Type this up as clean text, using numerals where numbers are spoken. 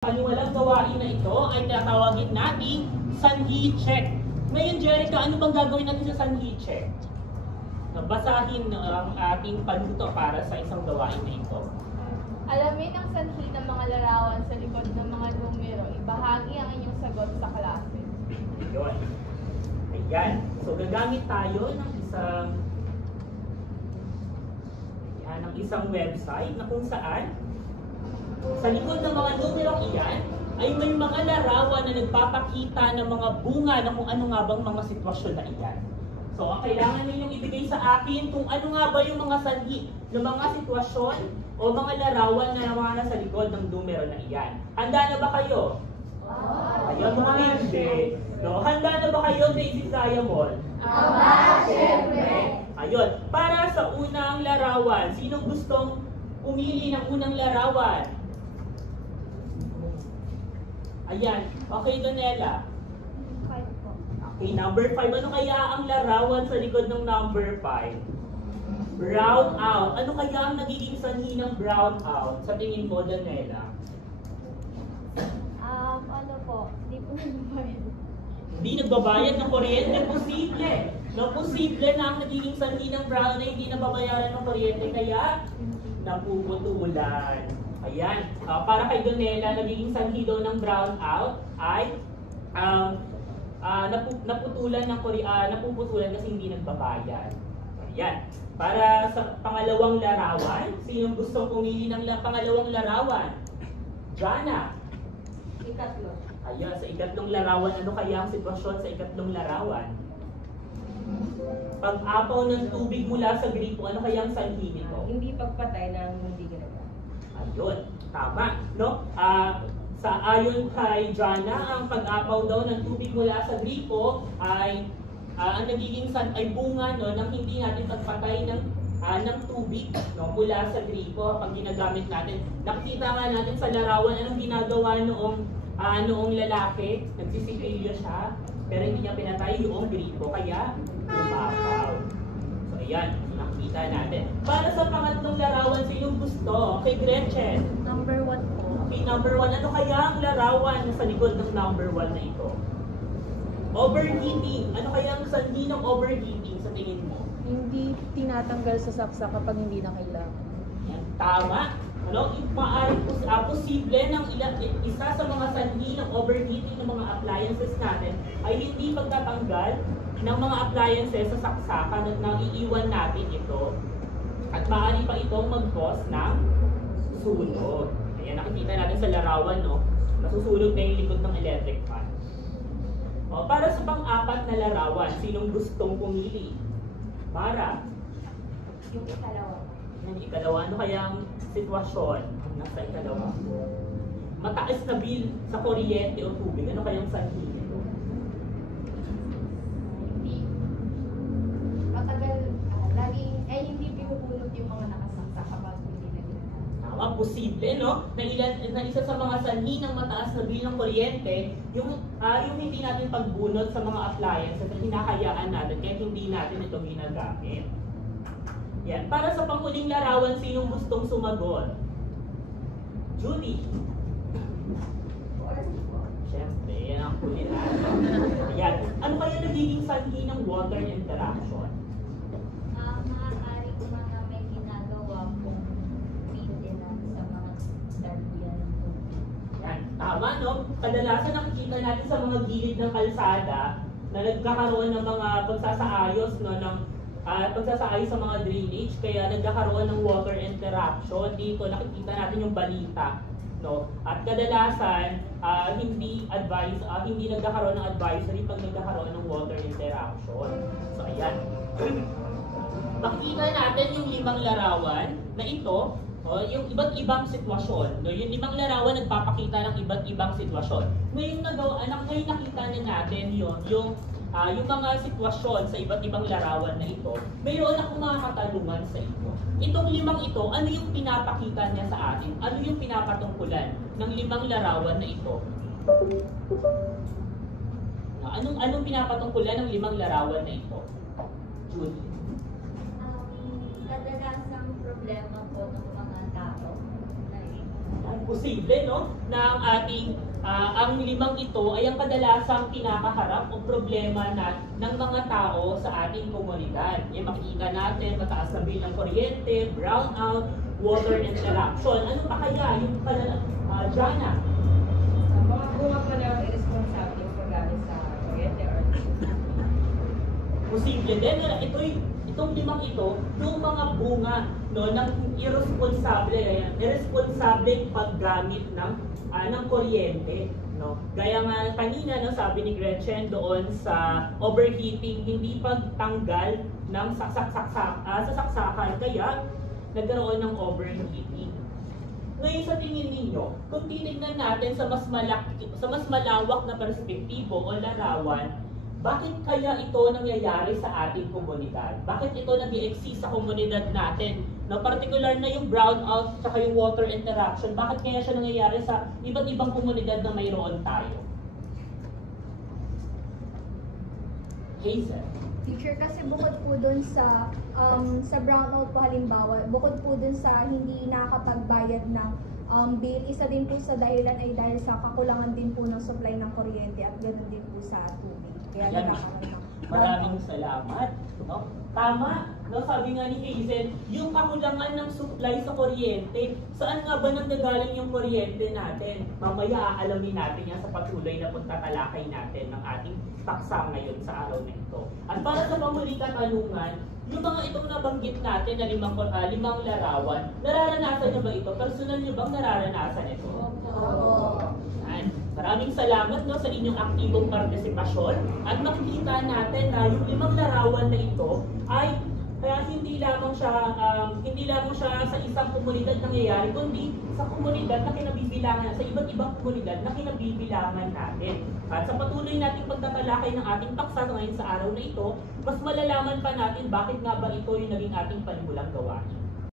Kaliwalang gawain na ito ay tatawagin nating sanhi check. Ngayon, Jerica, ano bang gagawin natin sa sanhi check? Basahin ang ating panuto para sa isang gawain na ito. Alamin ang sanhi ng mga larawan sa likod ng mga numero. Ibahagi ang inyong sagot sa klase. Yun. Ayan. So, gagamit tayo ng isang website na kung saan sa likod ng mga numerong iyan ay may mga larawan na nagpapakita ng mga bunga na kung ano nga bang mga sitwasyon na iyan. So, ang kailangan ninyong ibigay sa akin kung ano nga ba yung mga sanhi ng mga sitwasyon o mga larawan na mga nasa likod ng numero na iyan. Handa na ba kayo? Ayun, mga hindi. No, handa na ba kayo, Daisy Diamond? Siyempre! Ayun, para sa unang larawan, sinong gustong pumili ng unang larawan? Ayan. Okay, Donella. Okay, number 5. Ano kaya ang larawan sa likod ng number 5? Brown out. Ano kaya ang nagiging sanhi ng brown out? Sa tingin mo, Donella? Ano po? Hindi po nagbabayad. Hindi nagbabayad ng kuryente? Posible. No, posible na ang nagiging sanhi ng brown na hindi nababayaran ng kuryente. Kaya, napuputulan. Ayan. Para kay Donella, nagiging sanhi daw ng brown out ay napuputulan kasi hindi nagbabayad. Ayan. Para sa pangalawang larawan, sinong gustong pumili ng pangalawang larawan? Jana. Ikatlo. Ayan, sa ikatlong larawan, ano kaya ang sitwasyon sa ikatlong larawan? Pag-apaw ng tubig mula sa gripo, ano kaya ang sanhi nito? Hindi pagpatay ng hindi ginagawa. Ayun, tama, no? Ayon kay Jana, ang pag-apaw daw ng tubig mula sa gripo ay ang nagiging ay bunga no ng hindi natin pagpatay ng tubig no mula sa gripo pag ginagamit natin. Nakita nga natin sa larawan anong ginagawa noong lalaki, nagsisikilyo siya, pero hindi niya pinatay yung gripo kaya umapaw. So ayan, nakita natin. Para sa pangatlong larawan, sinong gusto? Kay Gretchen. Number 1 po. Okay, number 1. Ano kaya ang larawan sa likod ng number 1 na ito? Overheating. Ano kaya ang sanhi ng overheating sa tingin mo? Hindi tinatanggal sa saksa kapag hindi na kailangan. Yan, tama. Ano? Maaaring posible ng isa sa mga sanhi ng overheating ng mga appliances natin ay hindi pagtatanggal ng mga appliances sa saksakan at naiiwan natin ito at maaari pa itong mag-cause ng sunog. Ayan, nakikita natin sa larawan, no? Nasusunog na yung likod ng electric fan. O, para sa pang-apat na larawan, sinong gustong pumili? Para? Yung ikalawa. Yung ikalawa, ano kaya ang sitwasyon nasa ikalawa? Mataas na bill sa kuryente o tubig, ano kaya ang sanhi nito? Hindi. Matagal, hindi pinupunod yung mga nakasaksa kapag hindi na ginagawa. Tama, posible, no? Na isa sa mga sanhi ng mataas na bill ng kuryente, yung hindi natin pagbunot sa mga appliances na hinahayaan natin kahit hindi natin ito ginagamit. Yan. Para sa panghuling larawan, sinong gustong sumagot? Judy. Siyempre, yan ang huli natin. Ayan. Ano kaya nagiging sanhi ng water interaction? Maaari ko mga may ginagawa kung maintenance sa mga daluyan. Yan. Tama, no? Kadalasan nakikita natin sa mga gilid ng kalsada na nagkakaroon ng mga pagsasaayos, no, pagsasaayos sa mga drainage, kaya nagkakaroon ng water interaction. Dito nakikita natin yung balita, no? At kadalasan hindi nagkakaroon ng advisory pag nagkakaroon ng water interaction. So ayan. Makikita natin yung 5 larawan na ito, yung iba't ibang sitwasyon. No? Yung 5 larawan nagpapakita ng iba't ibang sitwasyon. Ngayon nakita na natin yung mga sitwasyon sa iba't ibang larawan na ito, mayroon akong mga katanungan sa ito. Itong 5 ito, ano yung pinapakita niya sa atin? Ano yung pinapatungkulan ng 5 larawan na ito? Anong pinapatungkulan ng 5 larawan na ito? Judy. Kadalasang problema po ng mga tao na posible, no, na ang limang ito ay ang kadalasang kinakaharap o problema ng mga tao sa ating komunidad. Yung makikita natin, mataas na bill ng kuryente, brownout, water interruption. Ano pa kaya yung Jana? Mga bunga pa na irresponsible yung paggamit sa kuryente or Posible din na itong limang ito, yung mga bunga, no, ng irresponsible paggamit ng kuryente, no. Gaya nga kanina, no, sabi ni Gretchen doon sa overheating, hindi pagtanggal ng saksakan, kaya nagkaroon ng overheating. Ngayon sa tingin ninyo, kung titignan natin sa mas malawak na perspektibo o larawan, bakit kaya ito nangyayari sa ating komunidad? Bakit ito nag-i-exist sa komunidad natin? No, particular na yung brownout at yung water interruption, bakit kaya siya nangyayari sa iba't ibang komunidad na mayroon tayo? Hazel. Teacher, kasi bukod po dun sa brownout po halimbawa, bukod po dun sa hindi nakakapagbayad ng bill, isa din po sa dahilan ay dahil sa kakulangan din po ng supply ng kuryente at ganoon din po sa tubig. Kaya Yan. nagkakaroon ng Maraming salamat. No? Tama, no? Sabi nga ni Hazel, yung kakulangan ng supply sa kuryente, saan nga ba nanggagaling yung kuryente natin? Mamaya aalamin natin yan sa patuloy na pagtatalakay natin ng ating paksa ngayon sa araw na ito. At para sa pamuling katanungan, yung mga itong nabanggit natin na limang larawan, nararanasan niyo ba ito? Personal niyo bang nararanasan ito? Maraming salamat, no, sa inyong aktibong partisipasyon at makikita natin na yung limang larawan na ito ay kaya hindi lamang siya sa isang komunidad nangyayari, kundi sa komunidad na kinabibilangan, sa iba't ibang komunidad na kinabibilangan natin. At sa patuloy nating pagtatalakay ng ating paksa ngayon sa araw na ito, mas malalaman pa natin bakit nga ba ito yung naging ating panimulang gawain.